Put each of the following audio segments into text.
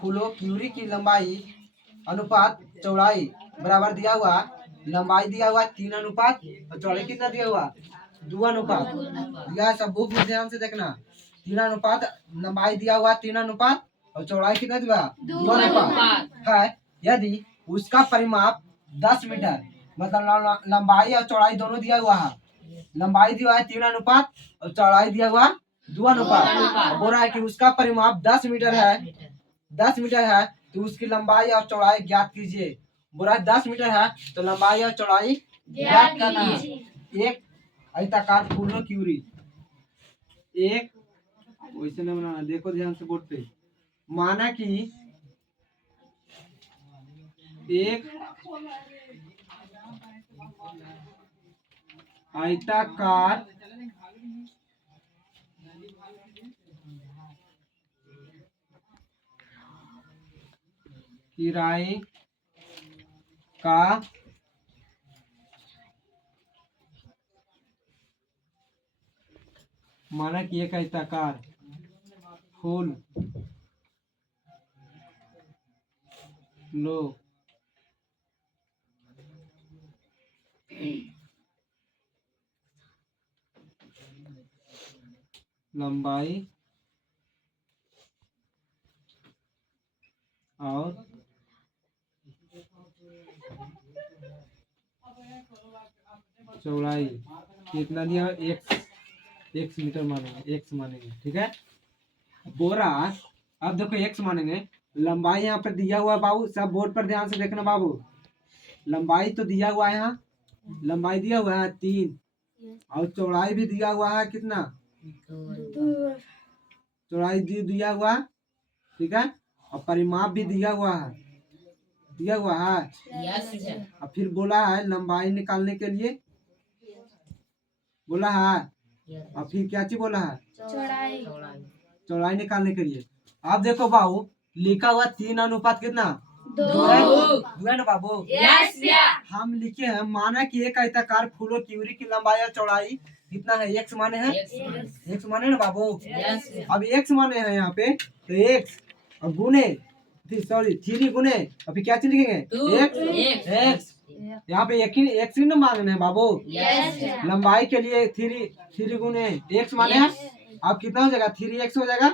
फूलों क्यूरी की लंबाई अनुपात चौड़ाई बराबर दिया हुआ। लंबाई दिया हुआ 3 अनुपात और चौड़ाई कितना दिया हुआ 2 अनुपात दिया है। सब बुक में ध्यान से देखना। 3 अनुपात लंबाई दिया हुआ 3 अनुपात और चौड़ाई कितना दिया 2 अनुपात है। यदि उसका परिमाप 10 मीटर मतलब लंबाई और चौड़ाई दोनों दिया हुआ है। लंबाई दिया है 3 अनुपात और चौड़ाई दिया हुआ 2 अनुपात। बोल रहा है कि उसका परिमाप 10 मीटर है। 10 मीटर है तो उसकी लंबाई और चौड़ाई ज्ञात कीजिए। बोला 10 मीटर है तो लंबाई और चौड़ाई ज्ञात करना है। एक आयताकार फूलों क्यूरी एक वैसे नहीं बनाना। देखो ध्यान से बोर्ड पे। माना कि एक आयताकार किराए का माना कि एक आयताकार फूल लो लंबाई और चौड़ाई कितना दिया एक्स मीटर मानेंगे। एक्स मानेंगे ठीक है। बोरा अब देखो एक्स मानेंगे। लंबाई यहाँ पर दिया हुआ बाबू। सब बोर्ड पर ध्यान से देखना बाबू। लंबाई तो दिया हुआ है यहाँ। लंबाई दिया हुआ है 3 और चौड़ाई भी दिया हुआ है कितना चौड़ाई दिया हुआ ठीक है। और परिमाप भी दिया हुआ है। दिया हुआ है और फिर बोला है लंबाई निकालने के लिए बोला है। और फिर क्या चीज बोला है चौड़ाई निकालने के लिए। आप देखो बाबू लिखा हुआ 3 अनुपात कितना 2 है ना बाबू। हम लिखे हैं माना कि एक आयताकार फूलों क्यूरी की लंबाई और चौड़ाई कितना है एक्स माने हैं। एक्स माने ना बाबू। अब एक्स माने हैं यहाँ पे तो एक्स और गुने सॉरी 3 गुने अभी क्या चीज लिखेंगे एक्स। यहाँ पे एक ही एक्स ही ना मांगने हैं बाबू। लंबाई के लिए 3 गुने एक्स माने हैं। अब कितना हो जाएगा 3x हो जाएगा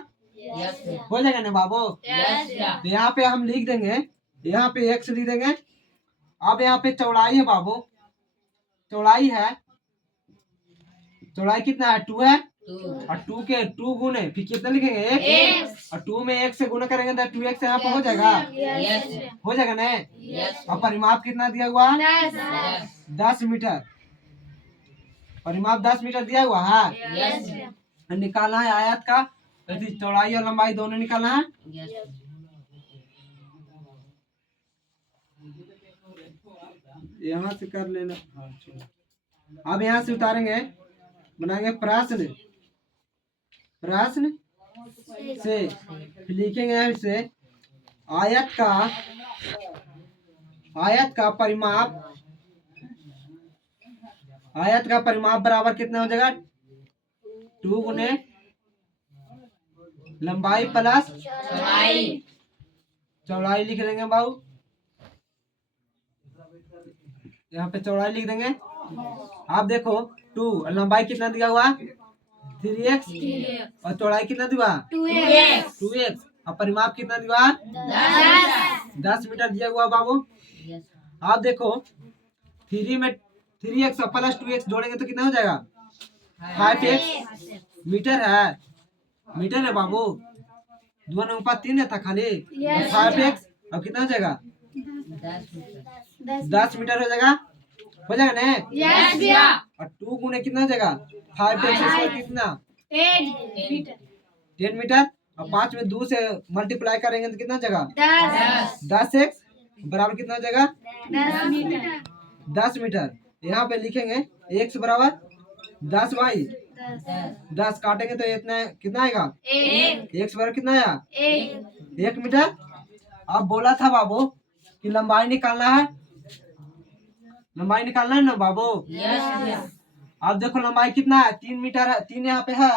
हो जाएगा ना बाबू। तो यहाँ पे हम लिख देंगे यहाँ पे एक्स लिख देंगे। अब यहाँ पे चौड़ाई है बाबू। चौड़ाई है चौड़ाई कितना है 2 है और 2 के 2 गुने फिर कितना लिखेंगे एक और 2 में 1 से गुना करेंगे तो 2x यहाँ पे हो जाएगा हो जाएगा ना। और परिमाप कितना दिया हुआ 10 मीटर। परिमाप 10 मीटर दिया हुआ है। निकालना है आयत का चौड़ाई और लंबाई दोनों निकालना है। यहाँ से कर लेना। अब यहाँ से उतारेंगे बनाएंगे प्रश्न। प्रश्न से लिखेंगे इसे आयत का परिमाप बराबर कितना हो जाएगा 2 गुने लंबाई प्लस चौड़ाई लिख देंगे बाबू। यहाँ पे चौड़ाई लिख देंगे। आप देखो 2 लंबाई कितना दिया हुआ 3x और चौड़ाई कितना दिया 2x और परिमाप कितना दिया 10 मीटर दिया हुआ बाबू। आप देखो 3 में 3x और प्लस 2x जोड़ेंगे तो कितना हो जाएगा 5x मीटर है बाबू। 2 अनुपात 3 था खाली 5x और कितना हो जाएगा 10 मीटर हो जाएगा ना। और 2 गुने कितना हो जाएगा 5x कितना 10 मीटर और 5 में 2 से मल्टीप्लाई करेंगे तो कितना हो जाएगा 10x बराबर कितना हो जाएगा 10 मीटर। यहाँ पे लिखेंगे x बराबर 10 बाई 10 काटेंगे तो इतना कितना आएगा x बराबर कितना आया 1 मीटर। अब बोला था बाबू कि लंबाई निकालना है ना बाबू। अब देखो लंबाई कितना है, 3 मीटर है, 3 यहाँ पे है,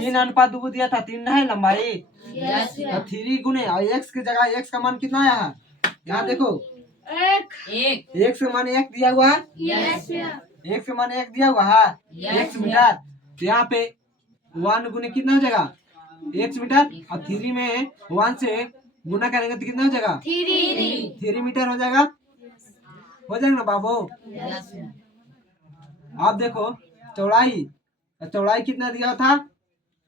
3:2 दिया था, 3 है लंबाई, तो 3 गुने और x की जगह x का मान कितना आया है, यहाँ देखो x का मान 1 दिया हुआ है, x का मान 1 दिया हुआ है, x मीटर, तो यहाँ पे 1 गुने कितना हो जाएगा, x मीटर, और 3 में 1 से गुना करेंगे तो कितना हो जाएगा, 3 मीटर हो जाएगा ना बाबू। आप देखो चौड़ाई, चौड़ाई कितना दिया था,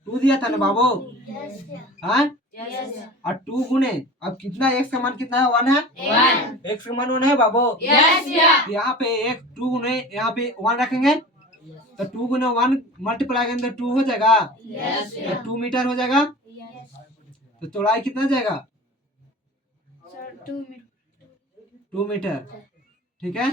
2 दिया था ना बाबू, हाँ, और 2 गुने, अब कितना x का मान कितना है, 1 है, x का मान 1 है बाबू, यहाँ पे 2 गुने यहाँ पे 1 रखेंगे, तो 2 गुने 1 मल्टीप्लाई करेंगे तो 2 हो जाएगा, तो 2 मीटर हो जाएगा, तो चौड़ाई कितना जाएगा, 2 मीटर, ठीक है।